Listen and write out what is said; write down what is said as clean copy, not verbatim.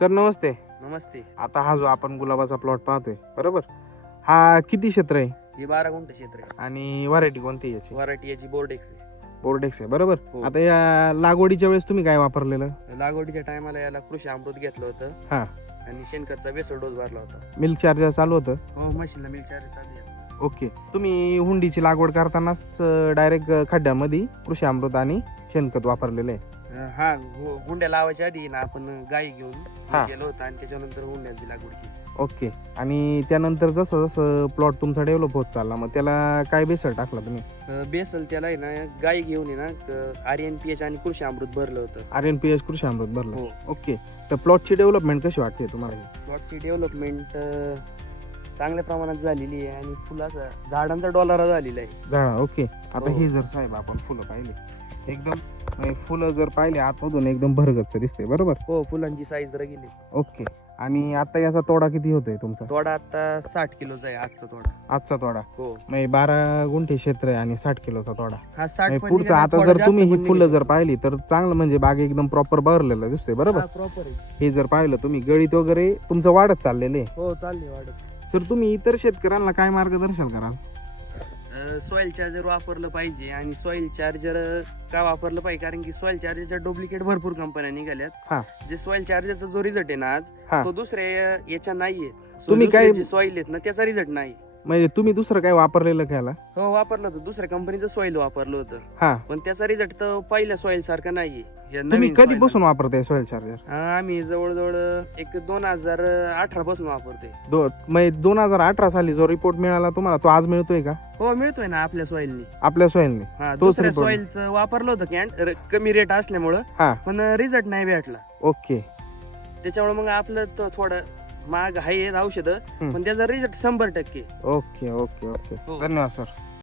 तर नमस्ते. नमस्ते. आता हा जो आपण गुलाबाचा प्लॉट पाहतोय बरोबर, हा किती क्षेत्र आहे हे 12 गुंठ क्षेत्र आहे. आणि व्हरायटी कोणती आहे याची? व्हरायटी याची बोर्डेक्स आहे. बोर्डेक्स आहे बरोबर. हो. आता या लागवडीच्या वेळेस तुम्ही काय वापरलेलं? लागवडीच्या टायमाला याला कृषी अमृत घेतलं होतं. हा. आणि शेणखतचा बेसल डोस भरला होता. मिल्क चार्जर चालू होतं? हो, मशीनला मिल्क चार्ज चालू आहे. ओके. तुम्ही हुंडीची लागवड करतानाच डायरेक्ट खड्ड्यामध्ये कृषी अमृत आणि शेणखत वापरलेलं आहे? हा, हुंड्या लावायच्या आधी ना आपण गाई घेऊन हा. केलं होतं आणि त्याच्यानंतर हुंड्याची लागवड केली. ओके. आणि त्यानंतर जसं जसं प्लॉट तुमचा डेव्हलप होत चालला, मग त्याला काय बेसळ टाकला तुम्ही? बेसल त्याला आहे ना गाई घेऊन आहे ना RNPH आणि कृषी अमृत भरलं होतं. RNPH कृषी अमृत भरलं? हो. ओके. तर प्लॉटची डेव्हलपमेंट कशी वाटते तुम्हाला? प्लॉटची डेव्हलपमेंट चांगल्या प्रमाणात झालेली आहे आणि फुलाचा झाडांचा डॉलरा झालेला आहे. झाडा. ओके. आता हो. हे जर साहेब आपण फुलं पाहिली, एकदम फुलं जर पाहिले आतमधून एकदम भरगच्च दिसते बरोबर. हो, फुलांची साईज जरा गेली. ओके. आणि आता याचा तोडा किती होतोय तुमचा? तोडा आता 60 किलोचा आहे आजचा तोडा. आजचा तोडा हो. म्हणजे 12 गुंठे क्षेत्र आहे आणि 60 किलोचा तोडा. हा 60 म्हणजे पण पुढचा निघाला, आता थोडा जर जास्त तुम्ही पण ही फुलं निघाला. जर पाहिली तर चांगलं म्हणजे बाग एकदम प्रॉपर भरलेलं दिसतंय बरोबर. प्रॉपर आहे. हे जर पाहिलं तुम्ही गळीत वगैरे तुमचं वाढत चाललेलं आहे. हो, चालली वाढत. तर तुम्ही इतर शेतकऱ्यांना काय मार्गदर्शन कराल? सॉइल चार्जर वापरलं पाहिजे. आणि सॉइल चार्जर का वापरलं पाहिजे, कारण की सॉइल चार्जरच्या डुप्लिकेट भरपूर कंपन्या निघाल्यात. हा. जे सॉइल चार्जरचा जो रिझल्ट आहे ना हा. आज, तो दुसऱ्या याच्या नाहीये. तुम्ही काय- जे सॉइल आहेत ना त्याचा रिझल्ट नाही. म्हणजे तुम्ही दुसरं काय वापरलेलं घ्यायला? हो, वापरलं होतं, दुसऱ्या कंपनीचं सॉइल वापरलं होतं, हा. पण त्याचा रिझल्ट तर पहिल्या सॉइल सारखा नाहीये. या तुम्ही नवीन soil कधीपासून वापरताय सॉइल चार्जर? ला. आम्ही जवळजवळ एक 2018 पासून वापरतोय. म्हणजे 2018 साली जो रिपोर्ट मिळाला तुम्हाला, तो आज मिळतोय का हो, मिळतोय ना आपल्या सॉइलनी. आपल्या सॉइलने? हा, तोच दुसऱ्या report. सॉइलचं वापरलं होतं कमी रेट असल्यामुळं, हा. पण रिझल्ट नाही भेटला. ओके. त्याच्यामुळे मग आपलं तो थोडं महाग आहे औषध, हम्म. पण त्याचा रिझल्ट 100%. Okay okay okay. हो. धन्यवाद सर.